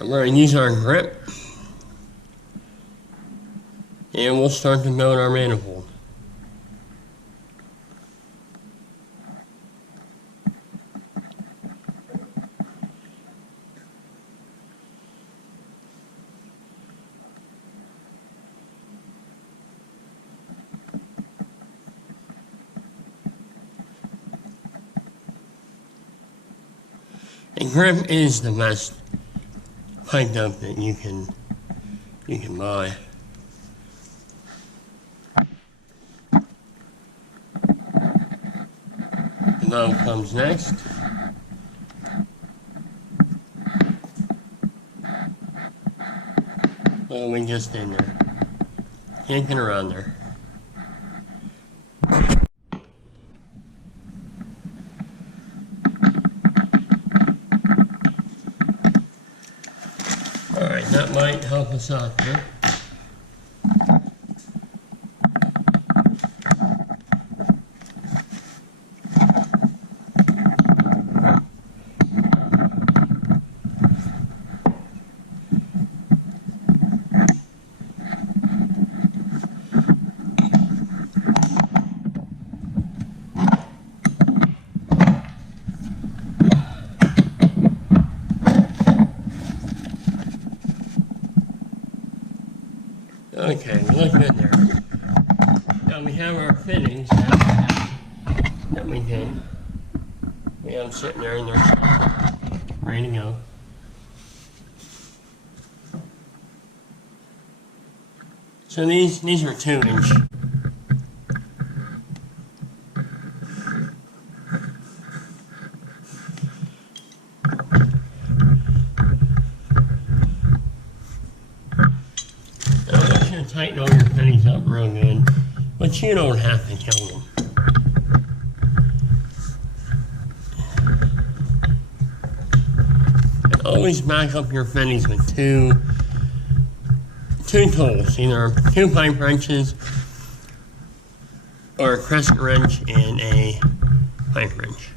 we're going to use our grip, and we'll start to build our manifold. A grip is the best pipe dump that you can buy. The valve comes next. Well, we just in there. Can't get around there. Alright, that might help us out here. Okay, we look good there. Now we have our fittings that we can. We have them sitting there and they're ready to go. So these are 2-inch. Tighten all your fittings up real good, but you don't have to kill them. And always back up your fittings with two tools, either 2 pipe wrenches or a crescent wrench and a pipe wrench.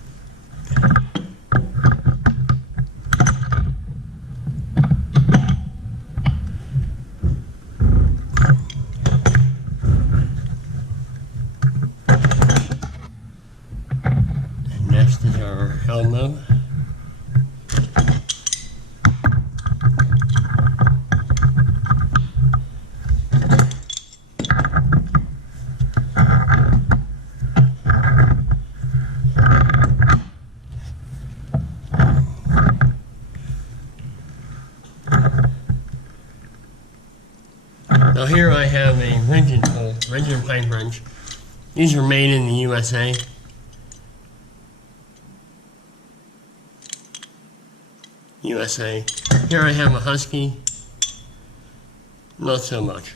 Next is our elbow. Now here I have a rigid tool, rigid pipe wrench. These are made in the USA. Here I have a Husky, not so much.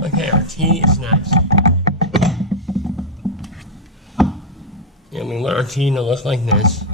Okay, our T is next. And we want our T to look like this.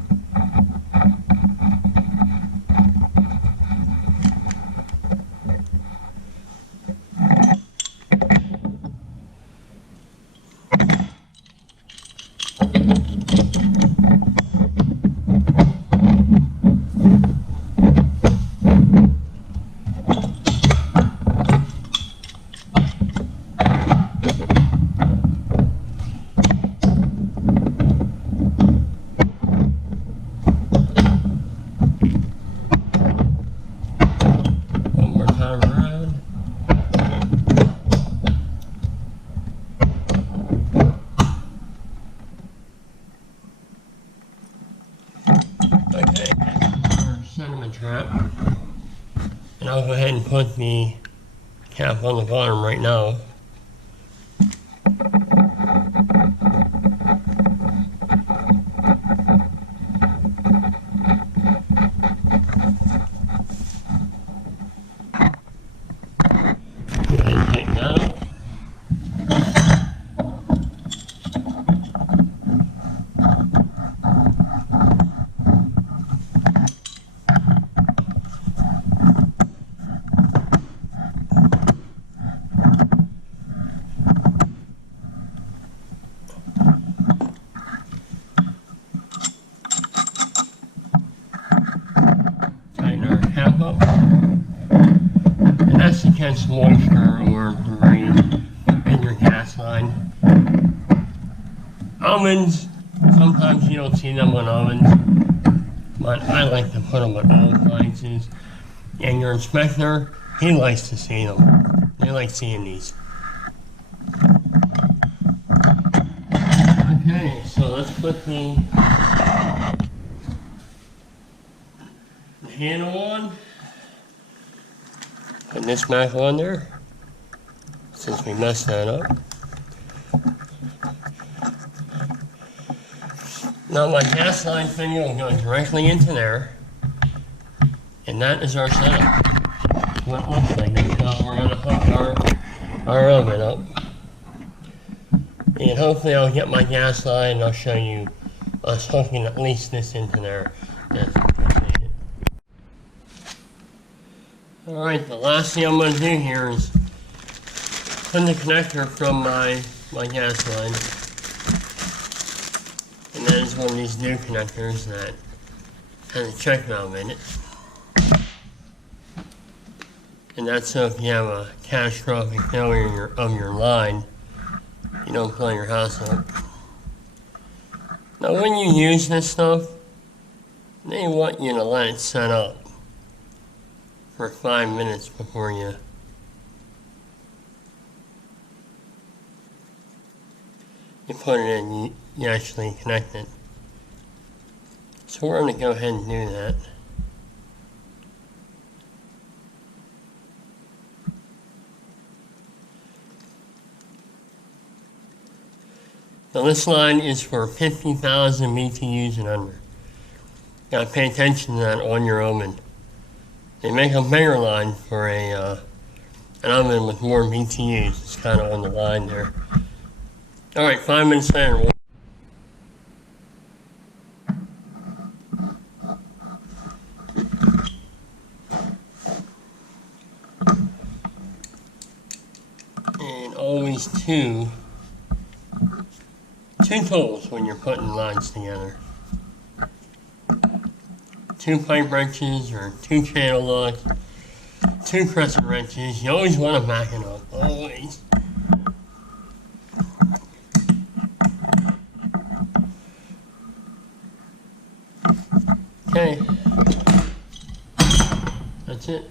trap. And I'll go ahead and put the cap on the bottom right now. Go ahead and tighten that up. Tighten our cap up. And that's against moisture or debris in your gas line. Ovens, sometimes you don't see them on ovens, but I like to put them on all appliances. And your inspector, he likes to see them. They like seeing these. Okay, so let's put the handle on. Put this back on there, since we messed that up. Now my gas line fitting will go directly into there, and that is our setup. What it looks like. That's how we're going to hook our oven up. And hopefully I'll get my gas line and I'll show you us hooking at least this into there. Alright, the last thing I'm going to do here is put the connector from my gas line. And that is one of these new connectors that has a check valve in it. And that's so if you have a catastrophic failure of your line, you don't blow your house up. Now when you use this stuff, they want you to let it set up for 5 minutes before you put it in, you actually connect it. So we're going to go ahead and do that. Now this line is for 50,000 BTUs and under. Gotta pay attention to that on your oven. They make a bigger line for an oven with more BTUs. It's kind of on the line there. Alright, 5 minutes later. And always two tools when you're putting lines together. 2 pipe wrenches or 2 channel locks, 2 crescent wrenches. You always want to back it up, always. Okay, that's it.